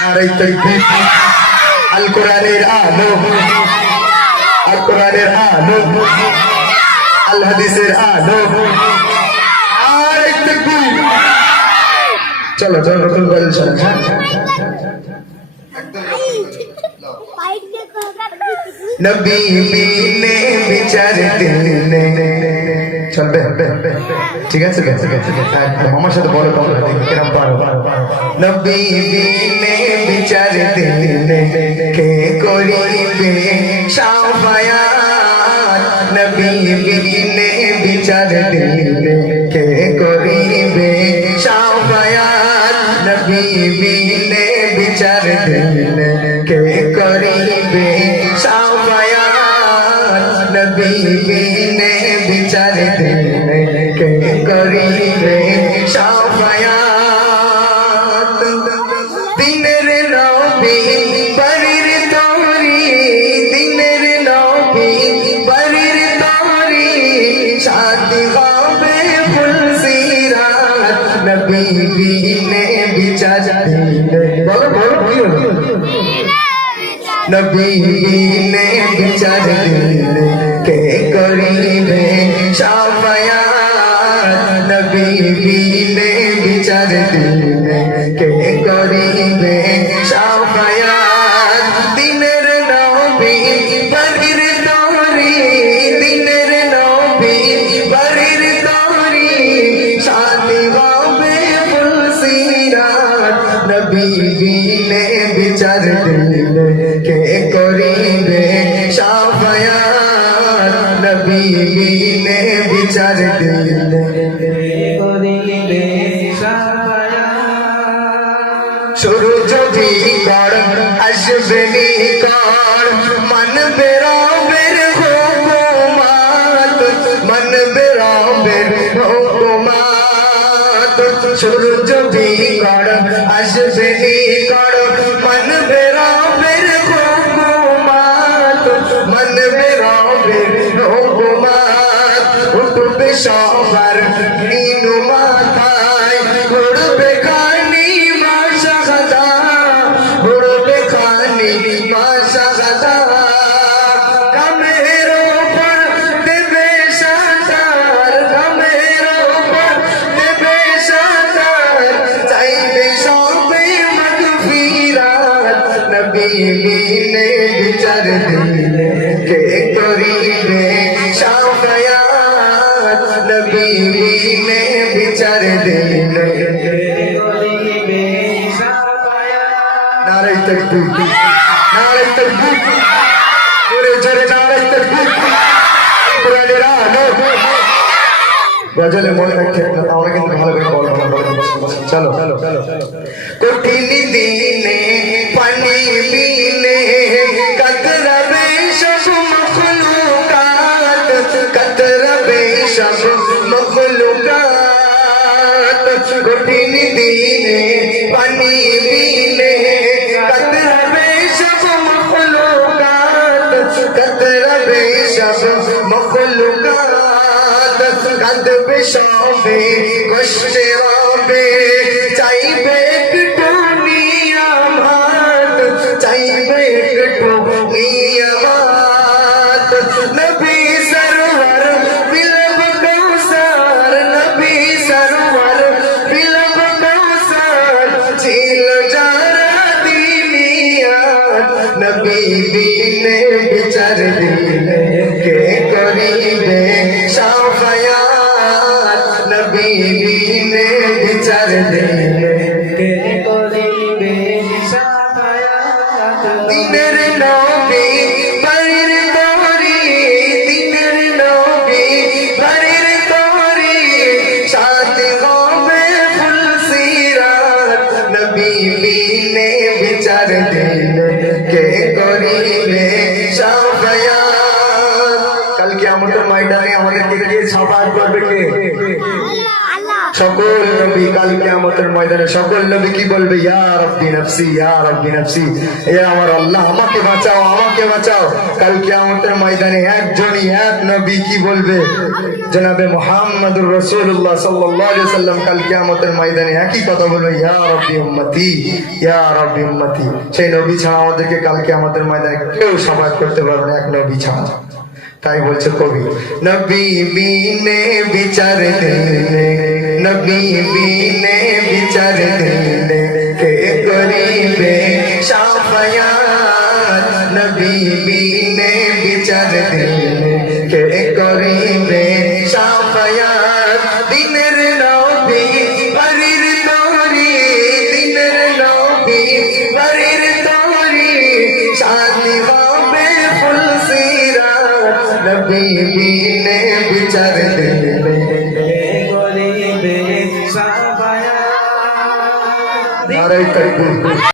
নারায়ে তাকবীর। আল কোরআনের আলো, আল কোরআনের আলো, আল হাদিসের আলো। নারায়ে তাকবীর। চলো চলো নতুন গজল শোনা। নবী বিনে বিচার দিনে চলবে, ঠিক আছে? আমার সাথে বলো কিরম পারো। নবী বিনে বিচার দিনে কে করিবে শাফায়াত। নবী বিনে বিচার দিনে কে করিবে শাফায়াত। নবী বিনে বিচার দিনে কে করিবে শাফায়াত। নবী বিনে বিচার দিনে কে করিবে শাফায়াত। দিনের নবী বাড়ির তরি, দিনের নবী বাড়ির তরি, শাদি হবে ফুলসিরাত। নবী বিনে বিচার দিনে, বলো বলো বলো, নবী বিনে বিচার দিনে কে করিবে শাফায়াত। নবী বিনে বিচার দিনে কে করিবে শাফায়াত। দিনের নবী বাড়ির তরি, দিনের নবী বাড়ির তরি, শাদি হবে ফুলসিরাত। নবী বিনে বিচার দিনে কে করিবে শাফায়াত। নবী বিনে বিচার দিনে করিবে শাফায়াত। শুরু যদি কর আসবে নিকর, মানবে রবের হুকুমাত, মানবে রবের হুকুমাত। শুরু যদি কর আসবে নিকর, মানবে রবের হুকুমাত, মানবে রবের হুকুমাত। উঠবে সবার ইনু মাথায়, উড়বে খানি মাশাহাদা, উড়বে খানি মাশাহাদা। গামের উপর দেবে সাঁতার, গামের উপর দেবে সাঁতার, চাইবে সবে মাগফিরাত। নবী বিনে বিচার দিনে কে করিবে শাফায়াত। নবী বিনে বিচার দিনে কে করিবে শাফায়াত। নারায়ে তাকবীর, নারায়ে তাকবীর, জোরে জোরে নারায়ে তাকবীর। কোরআনের আলো। গজলে মনে রাখতে আমরা কিন্তু ভালো করে বলবো। চলো কঠিন দিনে পানি বিনে কাতরাবে সব মখলুকাত, কাতরাবে সব মখলুকাত। কঠিন দিনে পানি বিনে কাতরাবে সব মখলুকাত, কাতরাবে সব মখলুকাত। কাঁদবে সবে কষ্টে হবে, চাইবে একটু নিয়ামত, চাইবে একটু নিয়ামত। নবী সরওয়ার বিलब কৌসার, নবী সরওয়ার বিलब কৌসার, ছিল যারা দিনিয়াত। নবী বিনে বিচার দিনে কে করিবে শাফায়াত। নবী বিনে বিচার দিনে কে করিবে শাফায়াত। দিনের নবী বাড়ির তরি, দিনের নবী বাড়ির তরি, শাদি হবে ফুলসিরাত। নবী বিনে বিচার দিনে কে করিবে শাফায়াত। কালকে আমাদের ময়দানে আমাদেরকে গিয়ে সাফায়াত করবে কে? সকল নবী কাল কিয়ামতের ময়দানে সকল নবী কি বলবে, ইয়া রাব্বি নাফসি, ইয়া রাব্বি নাফসি, এ আমার আল্লাহ আমাকে বাঁচাও, আমাকে বাঁচাও। কাল কিয়ামতের ময়দানে একজনই এক নবী কি বলবে, জনাবে মুহাম্মদুর রাসূলুল্লাহ সাল্লাল্লাহু আলাইহি সাল্লাম কাল কিয়ামতের ময়দানে একই কথা বলবে, ইয়া রাব্বি উম্মতি, ইয়া রাব্বি উম্মতি। সেই নবী ছাড়া আমাদেরকে কাল কিয়ামতের ময়দানে কেউ সাফাত করতে পারবে না, এক নবী ছাড়া। তাই বলছে কবি, নবী বিনে বিচার দিলে, নবী বিনে বিচার দিলে, কে করিবে শাফায়াত, নবী বিনে বিচার দিলে, কে করিবে শাফায়াত। দিনের নবী বাড়ির তরি, দিনের নবী বাড়ির তরি, শাদি হবে ফুল সিরাত, নবী বিনে বিচার দিলে, গরিবে সাফায়া নারে তাকবীর।